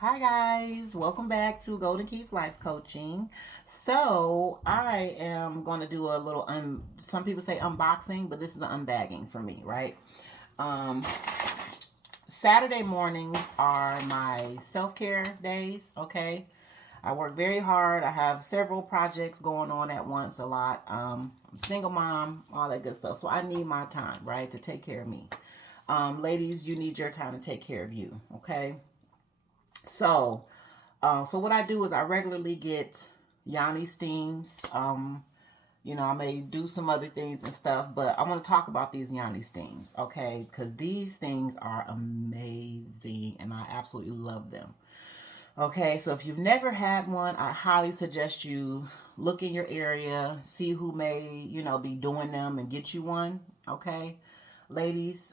Hi guys, welcome back to Golden Keeps Life Coaching. So I am going to do a little some people say unboxing, but this is an unbagging for me, right? Um, Saturday mornings are my self-care days, okay? I work very hard. I have several projects going on at once, a lot. I'm a single mom, all that good stuff. So I need my time, right, to take care of me. Ladies, you need your time to take care of you, okay? So, so what I do is I regularly get Yanni steams. I may do some other things and stuff, but I want to talk about these Yanni steams, okay? Because these things are amazing and I absolutely love them. Okay, so if you've never had one, I highly suggest you look in your area, see who may, be doing them and get you one, okay? Ladies,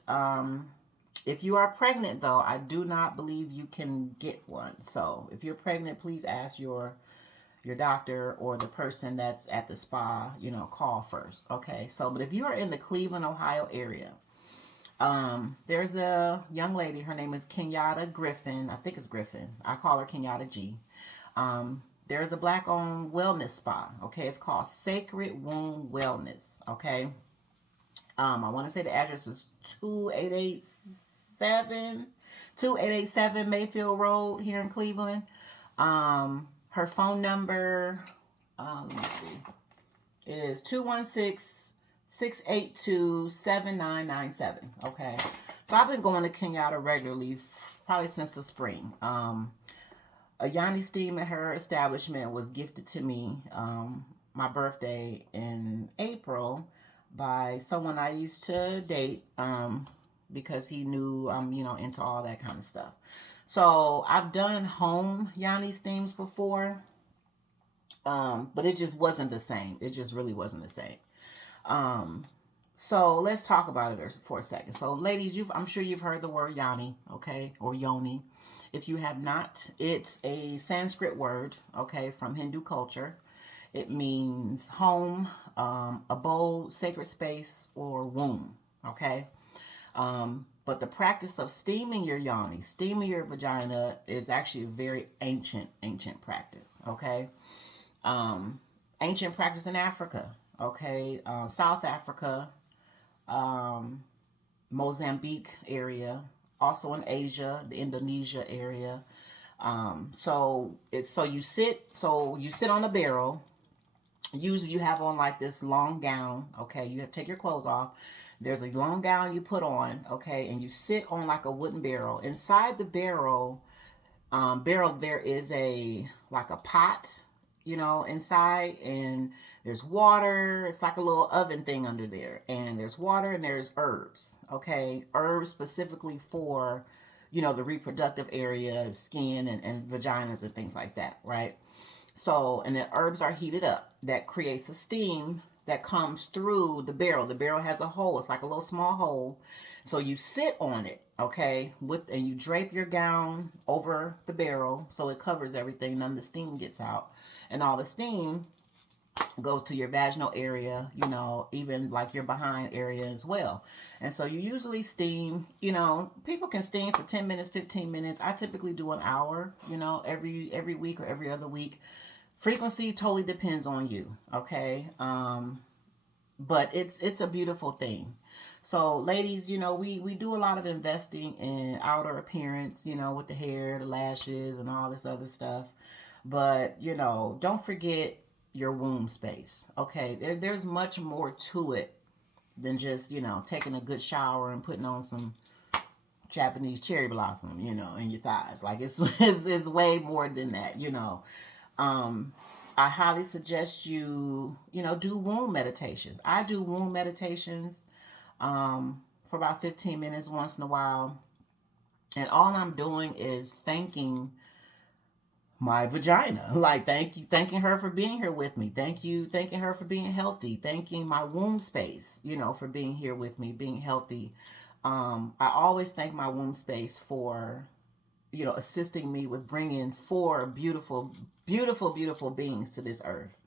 if you are pregnant though, I do not believe you can get one. So, if you're pregnant, please ask your doctor or the person that's at the spa, call first, okay? So, but if you are in the Cleveland, Ohio area, there's a young lady. Her name is Kenyatta Griffin. I think it's Griffin. I call her Kenyatta G. There's a black-owned wellness spa. Okay, it's called Sacred Womb Wellness. Okay, I want to say the address is 2887 Mayfield Road here in Cleveland. Her phone number, let me see, is 216-682-7997. Okay. So I've been going to Kenyatta regularly probably since the spring. A Yanni steam at her establishment was gifted to me my birthday in April by someone I used to date because he knew I'm, into all that kind of stuff. So I've done home Yanni steams before, but it just wasn't the same. It just really wasn't the same. Um, so let's talk about it for a second. So, ladies, I'm sure you've heard the word Yanni, okay, or Yoni. If you have not, it's a Sanskrit word, okay, from Hindu culture. It means home, abode, sacred space, or womb, okay. But the practice of steaming your yoni, steaming your vagina, is actually a very ancient practice, okay. Ancient practice in Africa, okay, South Africa, um, Mozambique area, also in Asia, the Indonesia area. So you sit on a barrel. Usually you have on like this long gown. Okay, you have to take your clothes off. There's a long gown you put on. Okay, and you sit on like a wooden barrel. Inside the barrel there is a like a pot, inside, and there's water. It's like a little oven thing under there, and there's water and there's herbs. Okay, herbs specifically for the reproductive area, skin, and vaginas and things like that, right? So, and the herbs are heated up. That creates a steam that comes through the barrel. The barrel has a hole. It's like a little small hole. So you sit on it, okay, and you drape your gown over the barrel so it covers everything. None of the steam gets out, and all the steam goes to your vaginal area, even like your behind area as well. And so you usually steam, people can steam for 10 minutes, 15 minutes. I typically do an hour, every week or every other week. Frequency totally depends on you, okay? But it's a beautiful thing. So ladies, we do a lot of investing in outer appearance, with the hair, the lashes, and all this other stuff. But, don't forget your womb space. Okay, there's much more to it than just, taking a good shower and putting on some Japanese cherry blossom, in your thighs. Like it's way more than that, Um, I highly suggest you, do womb meditations. I do womb meditations for about 15 minutes once in a while. And all I'm doing is thanking my vagina. Like, thanking her for being here with me. Thanking her for being healthy. Thanking my womb space, for being here with me, being healthy. I always thank my womb space for, assisting me with bringing four beautiful, beautiful, beautiful beings to this earth.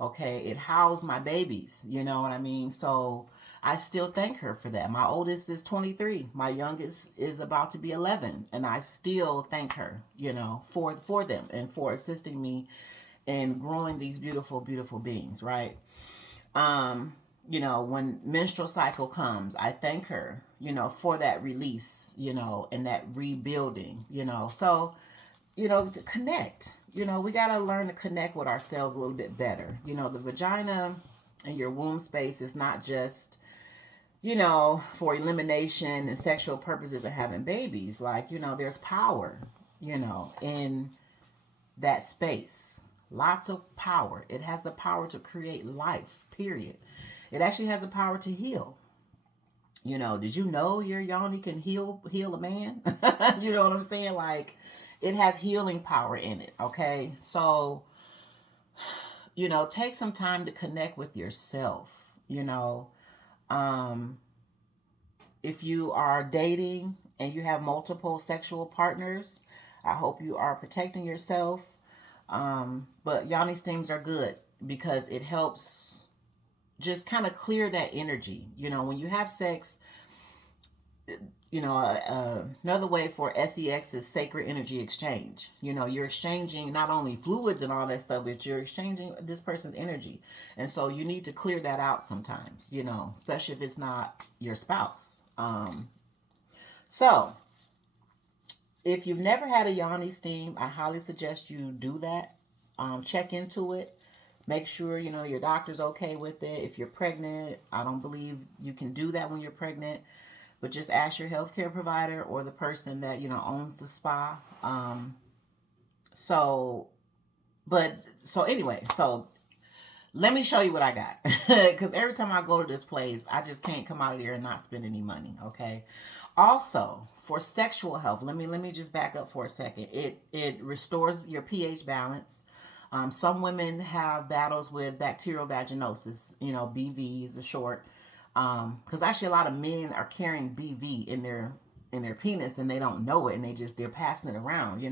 Okay, it housed my babies, you know what I mean? So I still thank her for that. My oldest is 23. My youngest is about to be 11. And I still thank her, for them and for assisting me in growing these beautiful, beautiful beings, right? When menstrual cycle comes, I thank her, for that release, and that rebuilding, So, to connect, we got to learn to connect with ourselves a little bit better. The vagina and your womb space is not just, for elimination and sexual purposes of having babies. Like, there's power, in that space. Lots of power. It has the power to create life, period. It actually has the power to heal. Did you know your yoni can heal a man? You know what I'm saying? Like, it has healing power in it, okay? So, take some time to connect with yourself, if you are dating and you have multiple sexual partners, I hope you are protecting yourself. But yoni steams are good because it helps just kind of clear that energy. When you have sex, another way for sex is sacred energy exchange. You're exchanging not only fluids and all that stuff, but you're exchanging this person's energy. And so you need to clear that out sometimes, especially if it's not your spouse. So if you've never had a yoni steam, I highly suggest you do that. Check into it. Make sure, your doctor's okay with it. If you're pregnant, I don't believe you can do that when you're pregnant. But just ask your healthcare provider or the person that, owns the spa. So anyway, let me show you what I got. Because every time I go to this place, I just can't come out of there and not spend any money, okay? Also, for sexual health, let me just back up for a second. It restores your pH balance. Some women have battles with bacterial vaginosis, BV is a short. Because actually a lot of men are carrying BV in their penis and they don't know it, and they're passing it around.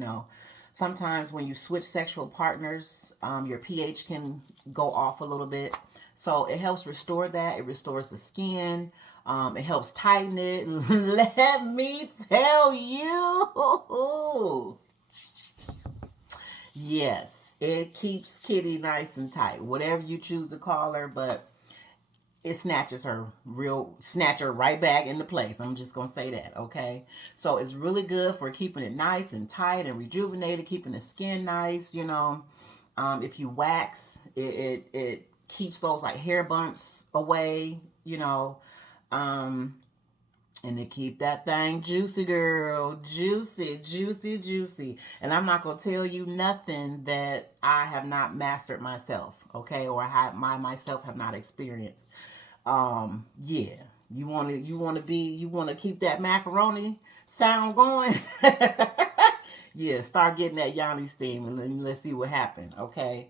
Sometimes when you switch sexual partners, your pH can go off a little bit. So it helps restore that. It restores the skin. It helps tighten it. Let me tell you. Yes, it keeps Kitty nice and tight. Whatever you choose to call her, but it snatches her right back into place. I'm just going to say that, okay? So it's really good for keeping it nice and tight and rejuvenated, keeping the skin nice, If you wax, it keeps those like hair bumps away, and to keep that thing juicy, girl. Juicy, juicy, juicy. And I'm not going to tell you nothing that I have not mastered myself, okay? Or myself have not experienced. Yeah. You want to keep that macaroni sound going? Yeah, start getting that yoni steam and let's see what happened, okay?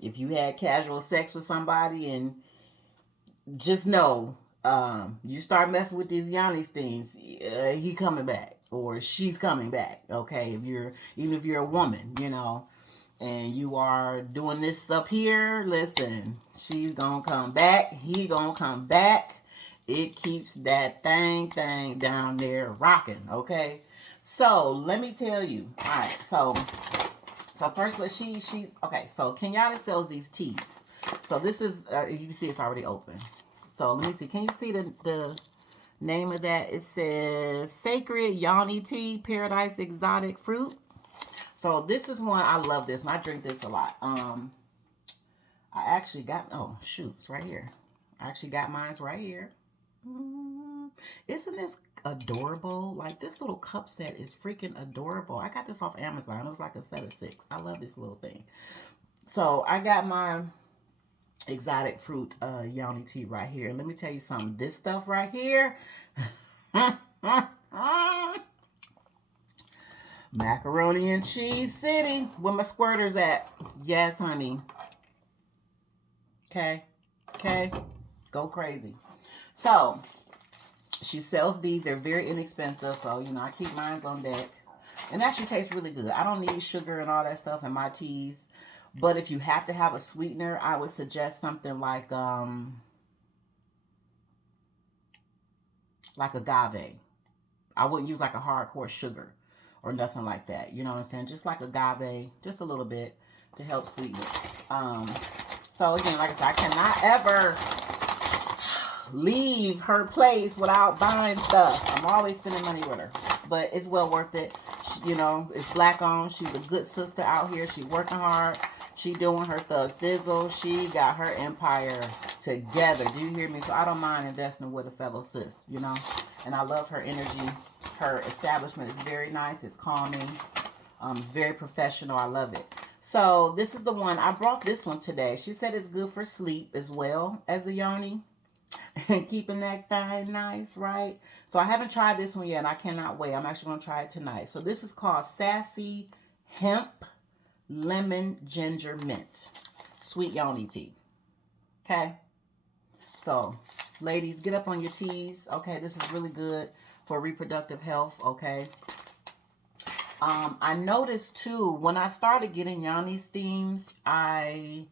If you had casual sex with somebody, and just know, you start messing with these yoni steams, he coming back or she's coming back, okay? Even if you're a woman, and you are doing this up here, listen, she's gonna come back, he gonna come back. It keeps that thing down there rocking, okay? So let me tell you. All right, so first, okay. So Kenyatta sells these teas. So this is, you can see it's already open. So let me see. Can you see the name of that? It says Sacred Yoni Tea, Paradise Exotic Fruit. So this is one, I love this, and I drink this a lot. I actually got, oh shoot, it's right here. I actually got mine's right here. Isn't this adorable? Like, this little cup set is freaking adorable. I got this off Amazon. It was like a set of 6. I love this little thing. So I got my exotic fruit yoni tea right here. And let me tell you something. This stuff right here. Macaroni and cheese city. Where my squirters at? Yes, honey. Okay. Go crazy. So she sells these. They're very inexpensive. So, I keep mine on deck. And actually tastes really good. I don't need sugar and all that stuff in my teas. But if you have to have a sweetener, I would suggest something like like agave. I wouldn't use like a hardcore sugar or nothing like that. You know what I'm saying? Just like agave, just a little bit to help sweeten it. So again, like I said, I cannot ever leave her place without buying stuff. I'm always spending money with her, but it's well worth it. She, you know, it's black owned. She's a good sister out here. She's working hard. She doing her thug thizzle. She got her empire together. Do you hear me? So I don't mind investing with a fellow sis, you know. And I love her energy. Her establishment is very nice. It's calming. It's very professional. I love it. So this is the one. I brought this one today. She said it's good for sleep as well as the Yoni. And keeping that thing nice, right? So I haven't tried this one yet, and I cannot wait. I'm actually going to try it tonight. So this is called Sassy Hemp Lemon Ginger Mint Sweet Yoni Tea. Okay? So, ladies, get up on your teas. Okay, this is really good for reproductive health. Okay? I noticed, too, when I started getting Yoni steams, my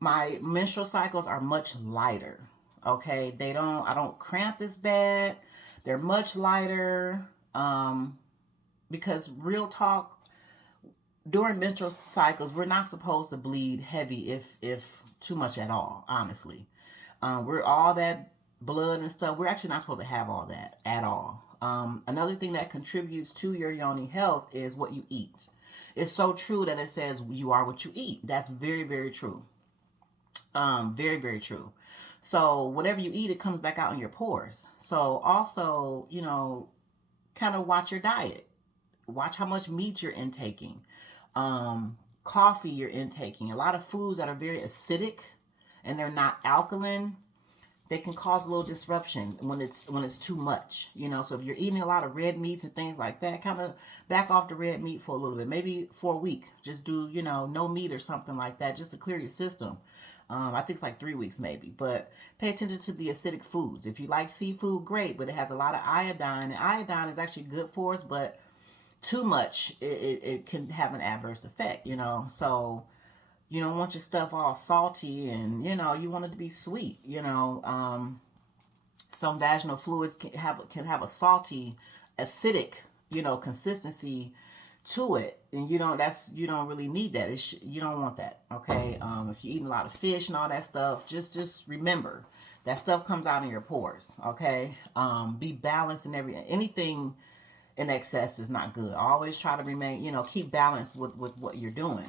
menstrual cycles are much lighter. Okay, I don't cramp as bad. They're much lighter. Because real talk, during menstrual cycles, we're not supposed to bleed heavy, if too much at all, honestly. We're all that blood and stuff. We're actually not supposed to have all that at all. Another thing that contributes to your yoni health is what you eat. It's so true that it says you are what you eat. That's very, very true. Very, very true. So whatever you eat, it comes back out in your pores. So also, you know, kind of watch your diet. Watch how much meat you're intaking. Coffee you're intaking. A lot of foods that are very acidic and they're not alkaline, they can cause a little disruption when it's too much. You know, so if you're eating a lot of red meats and things like that, kind of back off the red meat for a little bit. Maybe for a week. Just do, you know, no meat or something like that just to clear your system. I think it's like 3 weeks maybe. But pay attention to the acidic foods. If you like seafood, great, but it has a lot of iodine. And iodine is actually good for us, but too much, it can have an adverse effect, you know. So you don't want your stuff all salty and, you know, you want it to be sweet, you know. Some vaginal fluids can have a salty, acidic, you know, consistency to it, and you don't really need that. You don't want that. Okay. If you're eating a lot of fish and all that stuff, just remember that stuff comes out in your pores. Okay. Be balanced in anything in excess is not good. Always try to remain, you know, keep balanced with what you're doing.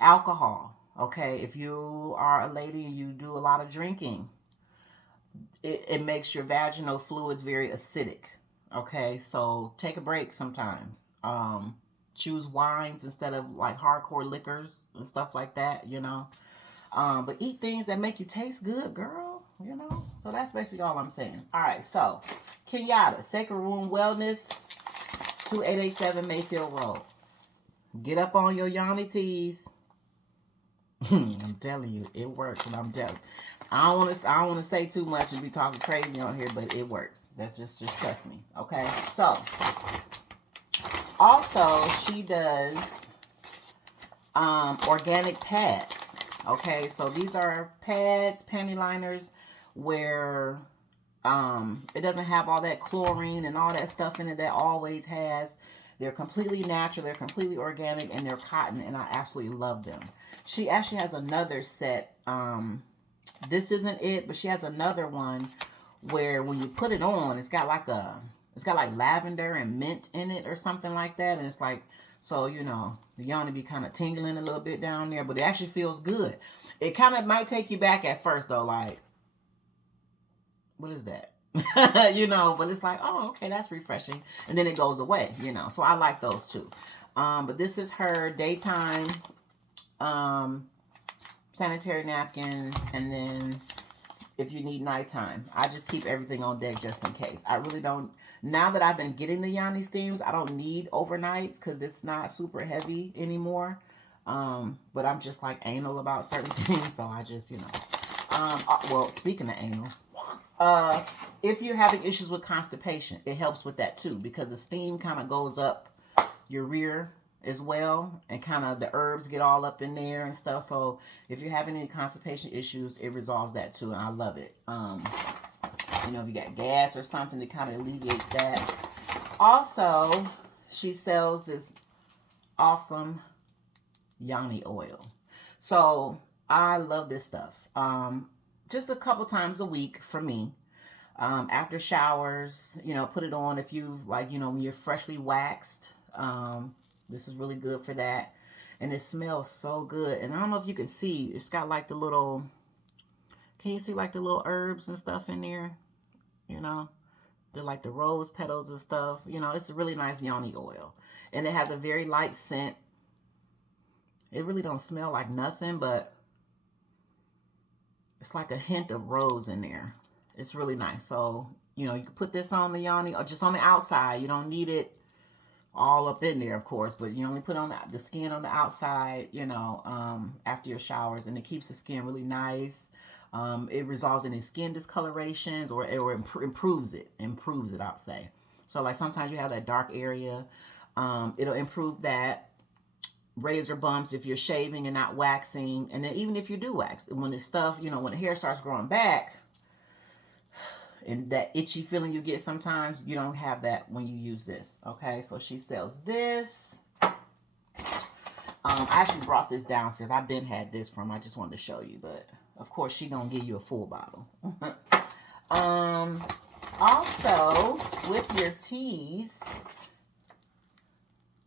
Alcohol. Okay. If you are a lady and you do a lot of drinking, it makes your vaginal fluids very acidic. Okay, so take a break sometimes. Choose wines instead of like hardcore liquors and stuff like that, you know. But eat things that make you taste good, girl, you know. So that's basically all I'm saying. All right, so Kenyatta, Sacred Room Wellness, 2887 Mayfield Road. Get up on your Yoni teas. I'm telling you, it works, and I'm telling you. I don't want to say too much and be talking crazy on here, but it works. That's just trust me. Okay. So also she does organic pads. Okay, so these are pads, panty liners, where it doesn't have all that chlorine and all that stuff in it that always has. They're completely natural, they're completely organic, and they're cotton, and I absolutely love them. She actually has another set. This isn't it, but she has another one where when you put it on, it's got like lavender and mint in it or something like that, and it's like, so you know, the yoni be kind of tingling a little bit down there, but it actually feels good. It kind of might take you back at first though, like, what is that? You know, but it's like, oh, okay, that's refreshing, and then it goes away, you know. So I like those too. But this is her daytime sanitary napkins, and then if you need nighttime, I just keep everything on deck just in case. I really don't, now that I've been getting the Yoni steams, I don't need overnights because it's not super heavy anymore. But I'm just like anal about certain things, so I just, you know. Well, speaking of anal, if you're having issues with constipation, it helps with that too, because the steam kind of goes up your rear as well, and kind of the herbs get all up in there and stuff. So if you're having any constipation issues, it resolves that too, and I love it. You know, if you got gas or something, it kind of alleviates that. Also, she sells this awesome Yami oil. So I love this stuff. Just a couple times a week for me. After showers, you know, put it on if you like, you know, when you're freshly waxed. This is really good for that. And it smells so good. And I don't know if you can see, it's got like the little, can you see like the little herbs and stuff in there? You know, they're like the rose petals and stuff. You know, it's a really nice Yoni oil. And it has a very light scent. It really don't smell like nothing, but it's like a hint of rose in there. It's really nice. So, you know, you can put this on the Yoni or just on the outside. You don't need it all up in there, of course, but you only put on the skin on the outside, you know, after your showers, and it keeps the skin really nice. It resolves any skin discolorations, or improves it, I'll say. So like sometimes you have that dark area, it'll improve that. Razor bumps if you're shaving and not waxing, and then even if you do wax, when the stuff, you know, when the hair starts growing back, and that itchy feeling you get sometimes, you don't have that when you use this. Okay, so she sells this. I actually brought this downstairs. I've been had this from. I just wanted to show you, but of course she gonna give you a full bottle. Also with your teas,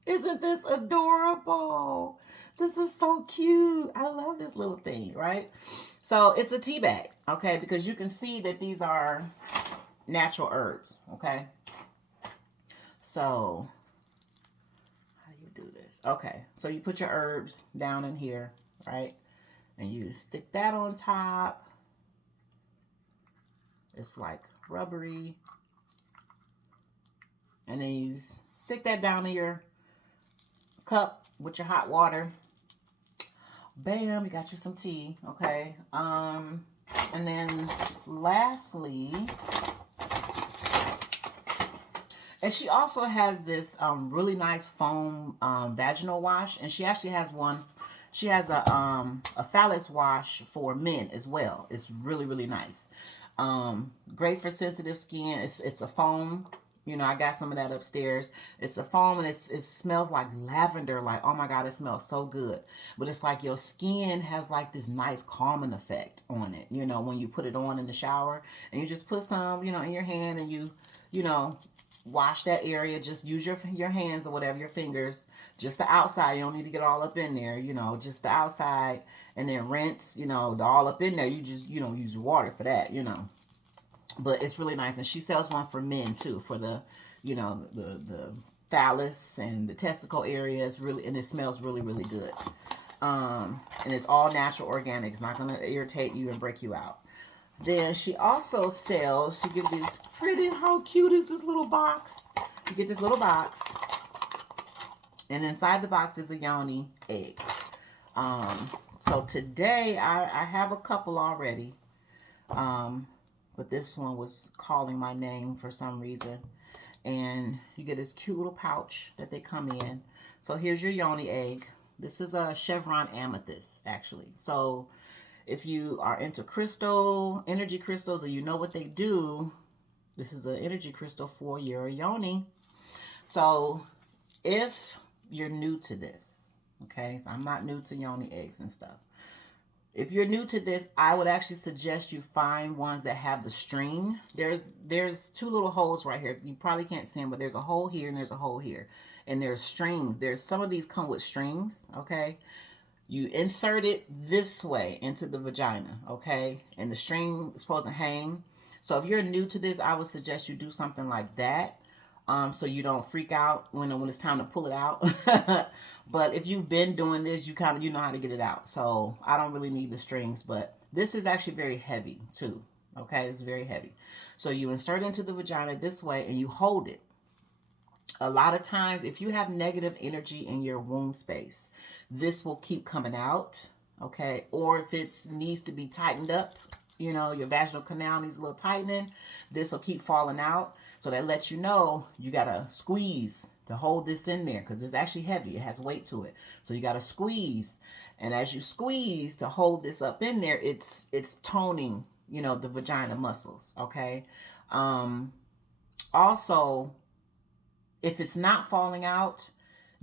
isn't this adorable? This is so cute. I love this little thing, right? So it's a tea bag, okay? Because you can see that these are natural herbs, okay? So, how do you do this? Okay, so you put your herbs down in here, right? And you stick that on top. It's like rubbery. And then you stick that down in your cup with your hot water. Bam, you got you some tea, okay? And then lastly, and she also has this really nice foam vaginal wash, and she actually has one. She has a phallus wash for men as well. It's really, really nice. Great for sensitive skin. It's a foam. You know, I got some of that upstairs. It's a foam, and it smells like lavender. Like, oh my God, it smells so good. But it's like your skin has like this nice calming effect on it, you know, when you put it on in the shower. And you just put some, you know, in your hand, and you know, wash that area. Just use your hands or whatever, your fingers. Just the outside. You don't need to get all up in there, you know, just the outside. And then rinse, you know, all up in there. You just, you know, use water for that, you know. But it's really nice. And she sells one for men too, for the, you know, the phallus and the testicle area. It's really, and it smells really, really good. And it's all natural, organic. It's not going to irritate you and break you out. Then she also sells, she gives this pretty, how cute is this little box? You get this little box, and inside the box is a Yoni egg. So today I have a couple already. But this one was calling my name for some reason. And you get this cute little pouch that they come in. So here's your Yoni egg. This is a chevron amethyst, actually. So if you are into energy crystals, and you know what they do, this is an energy crystal for your Yoni. So if you're new to this, okay, so I'm not new to Yoni eggs and stuff. If you're new to this, I would actually suggest you find ones that have the string. There's two little holes right here. You probably can't see them, but there's a hole here and there's a hole here. And there's strings. Some of these come with strings, okay? You insert it this way into the vagina, okay? And the string is supposed to hang. So if you're new to this, I would suggest you do something like that. So you don't freak out when it's time to pull it out. But if you've been doing this, you know how to get it out. So I don't really need the strings, but this is actually very heavy too. Okay, it's very heavy. So you insert into the vagina this way, and you hold it. A lot of times, if you have negative energy in your womb space, this will keep coming out. Okay, or if it needs to be tightened up, you know, your vaginal canal needs a little tightening, this will keep falling out. So that lets you know you got to squeeze to hold this in there, because it's actually heavy. It has weight to it. So you got to squeeze. And as you squeeze to hold this up in there, it's toning you know, the vagina muscles, okay? Also, if it's not falling out,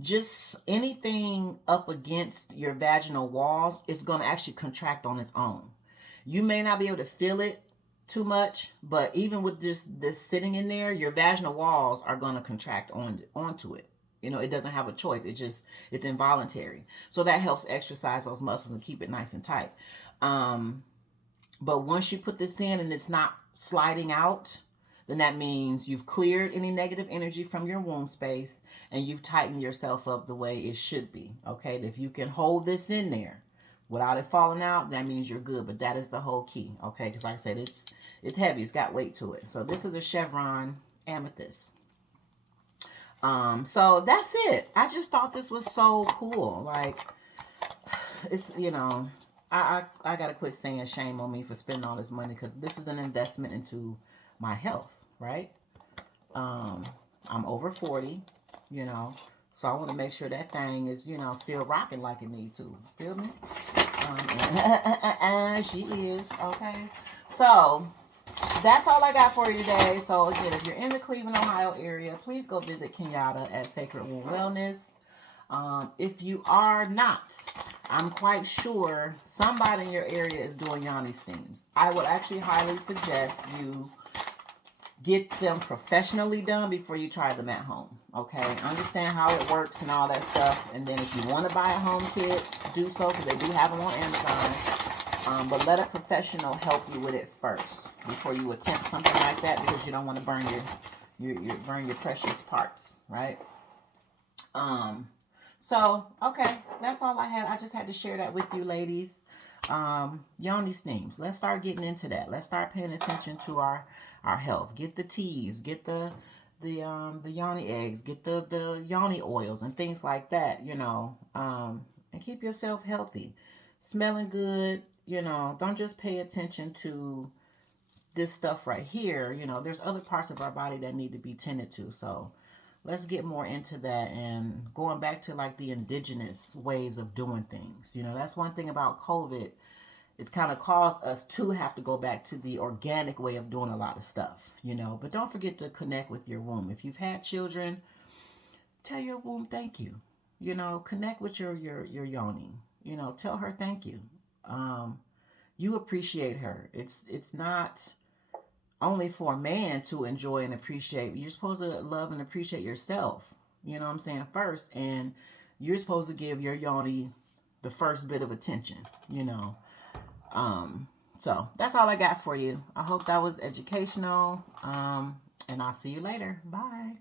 just anything up against your vaginal walls is going to actually contract on its own. You may not be able to feel it too much, but even with just this sitting in there, your vaginal walls are going to contract onto it. You know, it doesn't have a choice. It's involuntary. So that helps exercise those muscles and keep it nice and tight. But once you put this in and it's not sliding out, then that means you've cleared any negative energy from your womb space and you've tightened yourself up the way it should be. Okay, if you can hold this in there without it falling out, that means you're good. But that is the whole key. Okay, because like I said, it's heavy. It's got weight to it. So this is a chevron amethyst. So that's it. I just thought this was so cool. Like, it's, you know, I gotta quit saying shame on me for spending all this money, because this is an investment into my health, right? I'm over 40, you know, so I want to make sure that thing is, you know, still rocking like it needs to. Feel me? She is. Okay. So that's all I got for you today. So again, if you're in the Cleveland, Ohio area, please go visit Kenyatta at Sacred Womb Wellness. If you are not, I'm quite sure somebody in your area is doing Yoni steams. I would actually highly suggest you get them professionally done before you try them at home. Okay, understand how it works and all that stuff. And then if you want to buy a home kit, do so, because they do have them on Amazon. But let a professional help you with it first before you attempt something like that, because you don't want to burn your precious parts, right? So okay, that's all I had. I just had to share that with you, ladies. Yoni steams. Let's start getting into that. Let's start paying attention to our health. Get the teas, get the Yoni eggs, get the Yoni oils and things like that, you know. And keep yourself healthy, smelling good, you know. Don't just pay attention to this stuff right here, you know. There's other parts of our body that need to be tended to. So let's get more into that, and going back to like the indigenous ways of doing things. You know, that's one thing about COVID. It's kind of caused us to have to go back to the organic way of doing a lot of stuff, you know. But don't forget to connect with your womb. If you've had children, tell your womb thank you. You know, connect with your yoni. You know, tell her thank you. You appreciate her. It's not only for a man to enjoy and appreciate. You're supposed to love and appreciate yourself. You know what I'm saying? First, and you're supposed to give your yoni the first bit of attention. You know. So that's all I got for you. I hope that was educational. And I'll see you later. Bye.